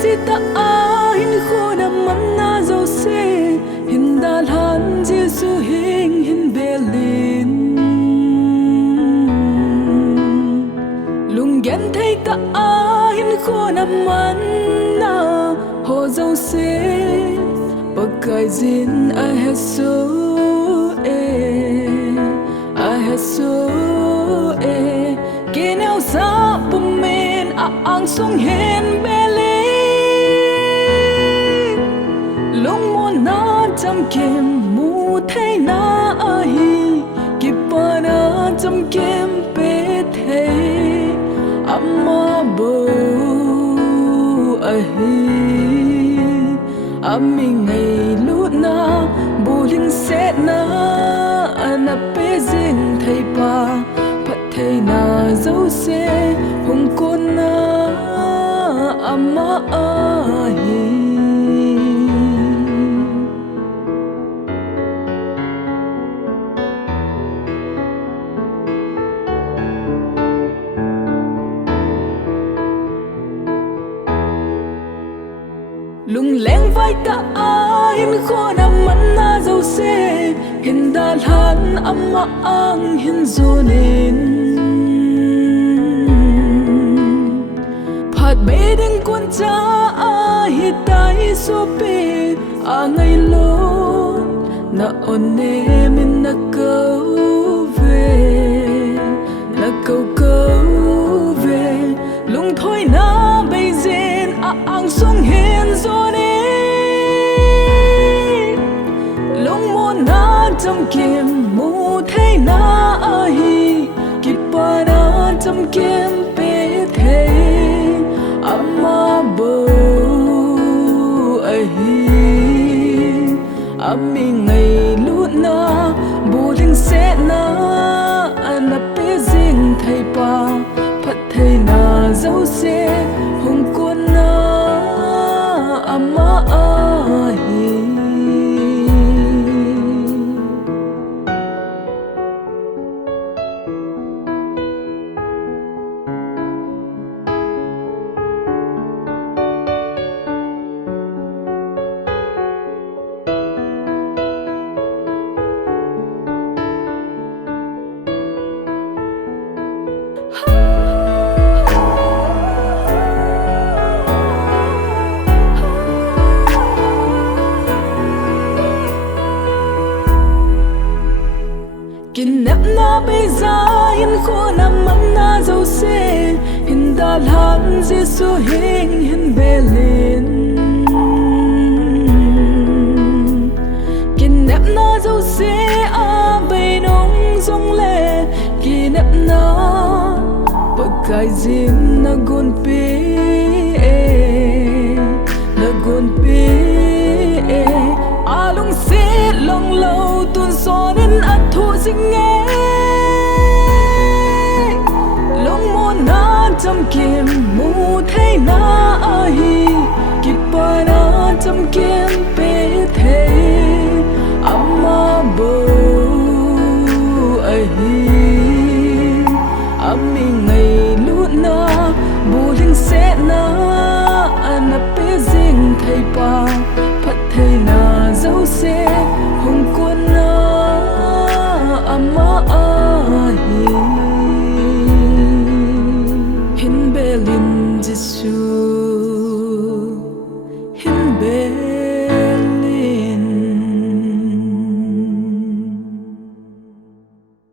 sita hin khona manna zo se hin dal han Jesu hin belin lung gen thei ta hin khona manna ho zo se pakai zin I have so kinau sa pumen ang sung hen beli lung mo na cham kem mu thei na ahi kipana cham kem pe thei amma bo ahi ami ngai lu na buling set na ana pe zin thei pa thei na dấu xe hùng con na amma ahi lung leng vai ta hin kho na man na dấu xe hin dal han amma ang hin zonin bê đinh quân cha hi tai so pe ngai lo na onne min na câu về lung thôi na bây giờ ang sung hen zo ne lung mo na cham kem mu thei na hi kipa na cham kem pe thei amma bo ahi ami ngai lu na buling se na ana pe zing thei pa phat thei na dấu se hùng quân na amma ahi nep na bây giờ hin khô na man na dấu se hin dal han Jesu hin belin kin nep na dấu se bay nong zong le kin nep na pakai zin na gon pe alung se long lâu tuôn gió đến thu sinh nghe lung mo na cham kem mu thei na ahi kipa na cham kem pe